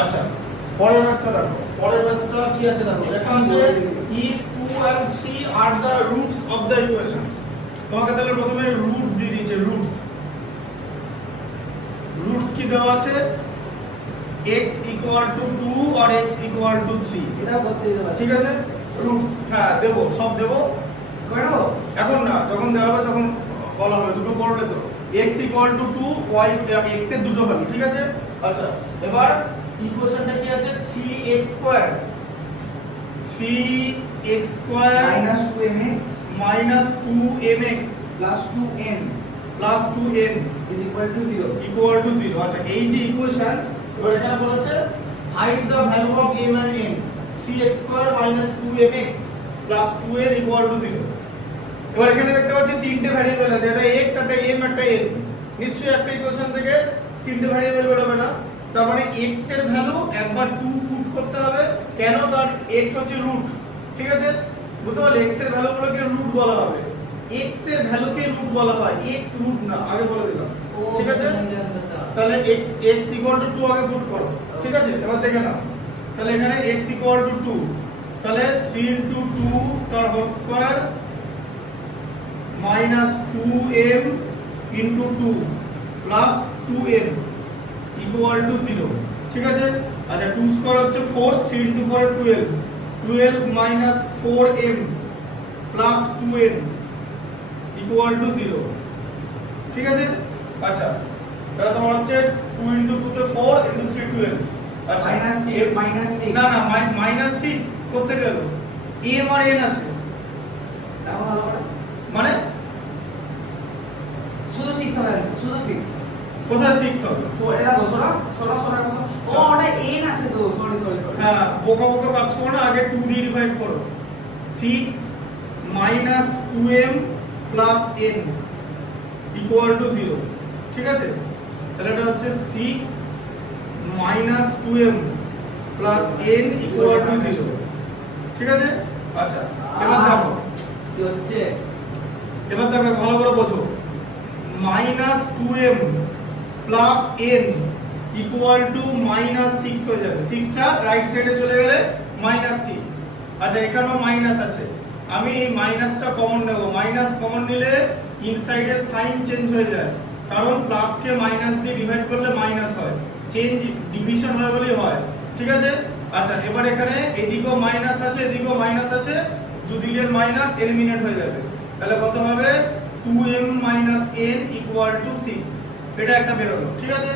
আচ্ছা পরের ম্যাচটা দেখো, পরের ম্যাচটা কি আছে দেখো, লেখা আছে if 2 and 3 are the roots of the equation। তোমাকে তাহলে প্রথমে রুটস দিয়ে দিয়েছে, রুটস কি দেওয়া আছে, x equal to 2 or x equal to 3, এটাও করতে দিতে পারি। ঠিক আছে রুটস, হ্যাঁ দেবো, সব দেবো, করে দেবো এখন না, যখন দেওয়া হবে তখন বলা হবে, দুটো করলে তো x equal to 2 y x এর দুটো ভ্যালু, ঠিক আছে। আচ্ছা এবার ইকুয়েশনটা কি আছে, 3x square minus 2mx minus 2mx plus 2n plus 2n is equal to 0 equal to 0। আচ্ছা এই যে ইকুয়েশন, এবার এটা বলেছে find the value of m and n, 3x square minus 2mx plus 2n equal to 0। এবার এখানে দেখতে পাচ্ছি তিনটে ভ্যারিয়েবল আছে, একটা x, একটা m, একটা n। নিশ্চয়ই একটা ইকুয়েশন থেকে তিনটে ভ্যারিয়েবল বের হবে না, তার মানে x এর ভ্যালু একবার 2 পুট করতে হবে, কেন, তার x হচ্ছে রুট, ঠিক আছে বুঝতে পারলে, x এর ভ্যালুগুলোকে রুট বলা হবে, x এর ভ্যালুকে রুট বলা হয়, x রুট না, আগে বলে দিলাম, ঠিক আছে। তাহলে x equal to 2 আগে পুট করো, ঠিক আছে। এবার দেখে নাও, তাহলে এখানে x equal to 2, তাহলে 3 into 2 তার whole square minus 2m into 2 plus 2n equal to 0, ঠিক আছে। আচ্ছা 2 স্কয়ার হচ্ছে 4, 3 into 4 12, 12 minus 4m plus 2n equal to 0, ঠিক আছে। আচ্ছা তাহলে তোমার হচ্ছে 2 into 2 তে 4 into 3 12, আচ্ছা minus 6 না না minus 6 করতে গেল, m আর n আছে, তাও ভালো করে মানে শুধু 6 হবে, শুধু 6 কোথায় 6 হবে, 4 এরা বসরা সোরা সোরা কথা ও ওটা n আছে তো, সরি হ্যাঁ বোকা বোকা কাজ করো না, আগে 2 দিয়ে ডিভাইড করো, 6 minus 2m plus n equal to 0, ঠিক আছে। তাহলে এটা হচ্ছে 6 minus 2m plus n equal to 0, ঠিক আছে। আচ্ছা এবার দেখো কি হচ্ছে, এবার দেখো ভালো করে বোঝো, minus 2m plus n equal to minus 6 হয়ে যাবে, 6টা রাইট সাইডে চলে গেলে minus 6। আচ্ছা এখানেও মাইনাস আছে, আমি এই মাইনাসটা কমন নেব, মাইনাস কমন নিলে ইনসাইডের সাইন চেঞ্জ হয়ে যায়, কারণ প্লাসকে মাইনাস দিয়ে ডিভাইড করলে মাইনাস হয়, চেঞ্জ ডিভিশন হয় বলেই হয়, ঠিক আছে। আচ্ছা এবার এখানে এদিকেও মাইনাস আছে, এদিকেও মাইনাস আছে, দুদিকের মাইনাস এলিমিনেট হয়ে যাবে, তাহলে কত হবে 2m minus n equal to 6, এটা একটা বের হলো, ঠিক আছে।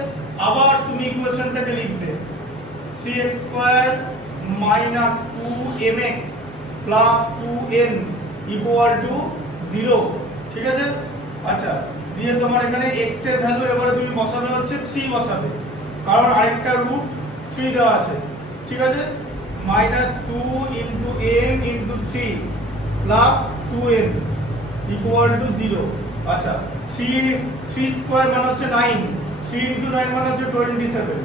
আবার তুমি ইকুয়েশনটাকে লিখবে 3x square minus 2mx plus 2n equal to 0, ঠিক আছে। আচ্ছা দিয়ে তোমার এখানে x এর ভ্যালু এবারে তুমি বসাবে হচ্ছে 3 বসাবে, কারণ আরেকটা রুট 3 দেওয়া আছে, ঠিক আছে। minus 2 into m into 3 plus 2n equal to 0। আচ্ছা 3 স্কয়ার মানে হচ্ছে 9, 3 into 9 মানে হচ্ছে 27,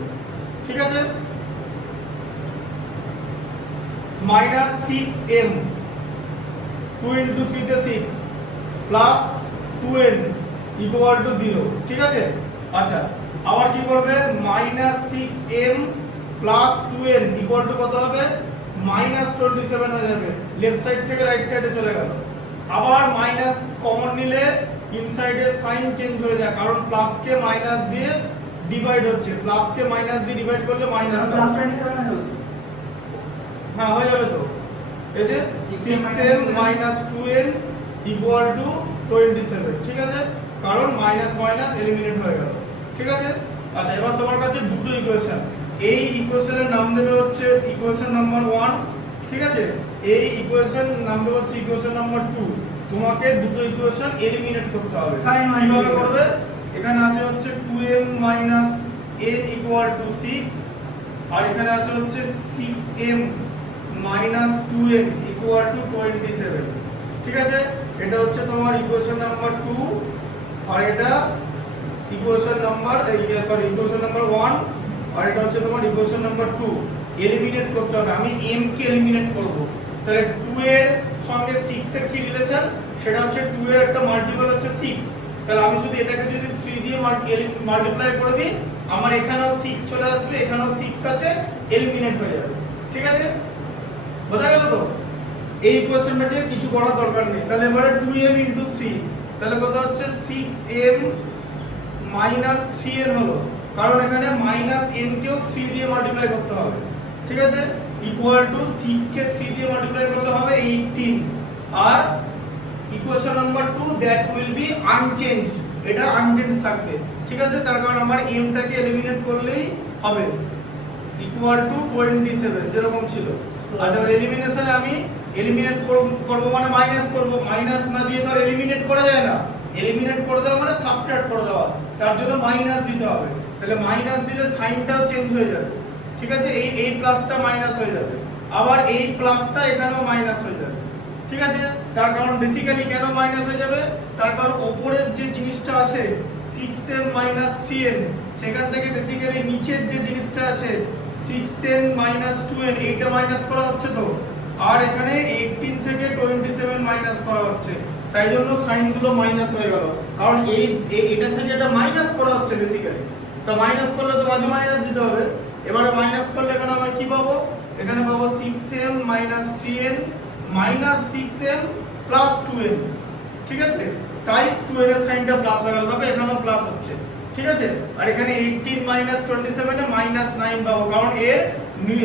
ঠিক আছে। minus 6m 2 into 3 তে 6 plus 2n equal to 0, ঠিক আছে। আচ্ছা আবার কি করবে, minus 6m plus 2n equal to কত হবে, minus 27 হয়ে যাবে, লেফট সাইড থেকে রাইট সাইডে চলে গেল। আবার মাইনাস কমন নিলে ইনসাইডে সাইন চেঞ্জ হয়ে যায়, কারণ প্লাস কে মাইনাস দিয়ে ডিভাইড হচ্ছে, প্লাস কে মাইনাস দিয়ে ডিভাইড করলে মাইনাস হয়, হ্যাঁ হয়ে যাবে তো, এই যে 6m minus 2n equal to 27, ঠিক আছে, কারণ মাইনাস মাইনাস এলিমিনেট হয়ে গেল, ঠিক আছে। আচ্ছা এবার তোমার কাছে দুটো ইকুয়েশন, এই ইকুয়েশনের নাম দেবে হচ্ছে ইকুয়েশন নাম্বার 1, ঠিক আছে, এই ইকুয়েশন নাম দেবে হচ্ছে ইকুয়েশন নাম্বার 2। তোমাকে দুটো ইকুয়েশন এলিমিনেট করতে হবে, কিভাবে করবে, এখানে আছে হচ্ছে 2m minus n equal to 6, আর এখানে আছে হচ্ছে 6m minus 2n equal to 27, ঠিক আছে। এটা হচ্ছে তোমার ইকুয়েশন নাম্বার 2, আর এটা ইকুয়েশন নাম্বার ইকুয়েশন নাম্বার 1, আর এটা হচ্ছে তোমার ইকুয়েশন নাম্বার 2। এলিমিনেট করতে হবে, আমি m কে এলিমিনেট করব, তাহলে 2 এর সঙ্গে 6 এর কি রিলেশন, সেটা হচ্ছে 2 এর একটা মাল্টিপল হচ্ছে 6, তাহলে আমি শুধু এটাকে যদি 3 দিয়ে মাল্টিপ্লাই করে দিই আমার এখানেও 6 চলে আসবে, এখানেও 6 আছে, এলিমিনেট হয়ে যাবে। ঠিক আছে, বোঝা গেল তো? এই ইকুয়েশনটাকে কিছু করার দরকার নেই। তাহলে এবারে 2m * 3, তাহলে কত হচ্ছে 6m - 3n হলো, কারণ এখানে n কেও 3 দিয়ে মাল্টিপ্লাই করতে হবে। ঠিক আছে, ইকুয়াল টু 6 কে 3 দিয়ে মাল্টিপ্লাই করলে হবে 18, আর equation number 2 that will be unchanged, এটা আনচেঞ্জ থাকবে। ঠিক আছে, তার কারণ আমার m টাকে এলিমিনেট করলেই হবে, ইকুয়াল টু 27 যেরকম ছিল। আচ্ছা, এলিমিনেশনে আমি এলিমিনেট করব মানে মাইনাস করব, মাইনাস না দিয়ে তো আর এলিমিনেট করা যায় না। এলিমিনেট করে দেওয়া মানে সাবট্রাক্ট করে দেওয়া, তার জন্য মাইনাস দিতে হবে। তাহলে মাইনাস দিলে সাইনটাও চেঞ্জ হয়ে যাবে। ঠিক আছে, এই প্লাসটা মাইনাস হয়ে যাবে, আবার এই প্লাসটা এখানেও মাইনাস হয়ে যাবে। ঠিক আছে, তার কারণ বেসিক্যালি কেন মাইনাস হয়ে যাবে, তার কারণ উপরের যে জিনিসটা আছে 6m - 3n, সেখান থেকে বেসিক্যালি নিচের যে জিনিসটা আছে 6n - 2n, এইটা মাইনাস করা হচ্ছে তো, আর এখানে 18 থেকে 27 মাইনাস করা হচ্ছে, তাই জন্য সাইনগুলো মাইনাস হয়ে গেল। কারণ এটা থেকে এটা মাইনাস করা হচ্ছে বেসিক্যালি, তো মাইনাস করলে তো মাঝে মাইনাস দিতে হবে। এবারে মাইনাস করলে এখানে আমরা কি পাবো, এখানে পাবো 6m - 3n - 6m + 2n। ঠিক আছে, তাই 2n এর সাইনটা প্লাস হয়ে গেল, তবে এখানেও প্লাস হচ্ছে। ঠিক আছে, আর এখানে 18 - 27 এ -9 পাবো, কারণ এর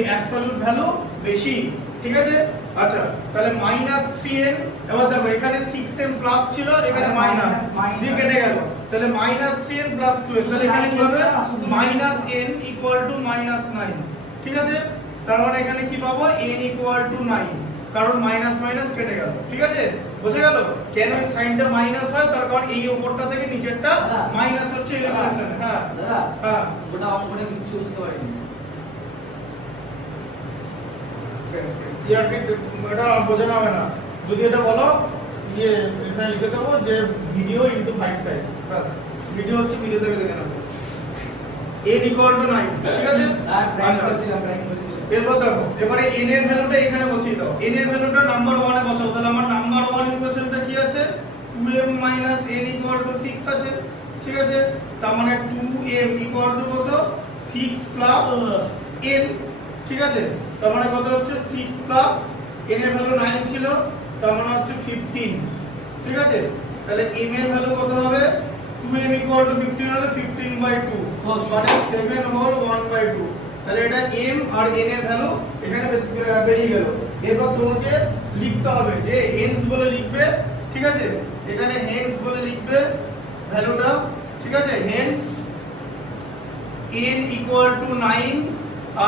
অ্যাবসলিউট ভ্যালু বেশি। ঠিক আছে, আচ্ছা তাহলে -3n, এবার দেখো এখানে 6m প্লাস ছিল, এখানে মাইনাস দিয়ে কেটে গেল, তাহলে -3n + 2n, তাহলে এখানে কি হবে -n = -9। ঠিক আছে, তার মানে এখানে কি পাবো n = 9, কারণ মাইনাস মাইনাস কেটে গেল। ঠিক আছে, বোঝা গেল কেন এই সাইনটা মাইনাস হয়, তার কারণ এই উপরটা থেকে নিচেরটা মাইনাস হচ্ছে এলিমিনেশন। হ্যাঁ দাদা, হ্যাঁ, ওটা অঙ্কনে কিছু বুঝতে পারিনি। এটা বোঝানো হবে না, যদি এটা বলো এখানে লিখে দেবো যে ভিডিও * 5 টাইমস, বাস ভিডিও হচ্ছে ভিডিও থেকে দেখে নেবো। n = 9। ঠিক আছে, প্র্যাঙ্ক করছিলাম। এরপর দেখো এবারে n এর ভ্যালুটা এখানে বসিয়ে দাও, n এর ভ্যালুটা নাম্বার 1 এ বসাও। তাহলে আমার নাম্বার 1 ইকুয়েশনটা কি আছে, 2m - n = 6 আছে। ঠিক আছে, তার মানে 2m = কত, 6 + n। ঠিক আছে, তার মানে কত হচ্ছে 6 + n এর ভ্যালু 9 ছিল, তার মানে হচ্ছে 15। ঠিক আছে, তাহলে m এর ভ্যালু কত হবে, 2m = 15 হলে 15/2, মানে 7 হোল 1/2। তাহলে এটা m আর n এর ভ্যালু এখানে বেরিয়ে গেল। এরপর তোমাকে লিখতে হবে যে হেন্স বলে লিখবে। ঠিক আছে, এখানে হেন্স বলে লিখবে ভ্যালুটা। ঠিক আছে, হেন্স n = 9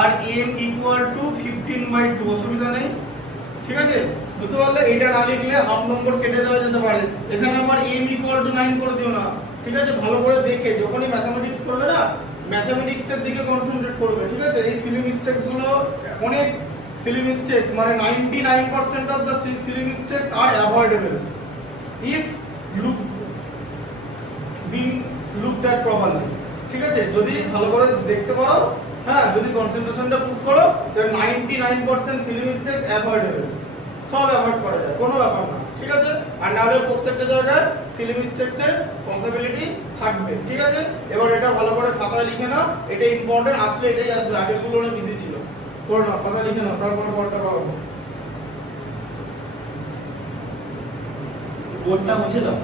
আর m = 15/2, অসুবিধা নেই। ঠিক আছে, বুঝতে পারলে? এটা না লিখলে হাফ নম্বর কেটে দেওয়া যেতে পারে। এখানে আমার m = 9 করে দিও না। ঠিক আছে, ভালো করে দেখে যখনই ম্যাথমেটিক্স করবে না, ম্যাথমেটিক্সের দিকে কনসেন্ট্রেট করবে। ঠিক আছে, এই সিলি মিস্টেকস গুলো অনেক সিলি মিস্টেকস, মানে 99% of the silly mistakes are avoidable if looked at properly। ঠিক আছে, যদি ভালো করে দেখতে পারো, হ্যাঁ, যদি কনসেন্ট্রেশনটা পুশ করো, তাহলে 99% সিলি মিস্টেকস অ্যাভয়েডেবল, সব অ্যাভয়েড করা যায়, কোনো ব্যাপার না। ঠিক আছে, আর নাহলে প্রত্যেকটা জায়গায় সিলি মিস্টেকস এর পসিবিলিটি থাকবে। ঠিক আছে, এবার এটা ভালো করে খাতায় লিখে নাও, এটা ইম্পর্টেন্ট, আসলে এটাই আসবে, আগেরগুলো অনেক ইজি ছিল। করে নাও, খাতায় লিখে নাও, তারপরে পড়াটা পাবো। বোর্ডটা মুছে দাও।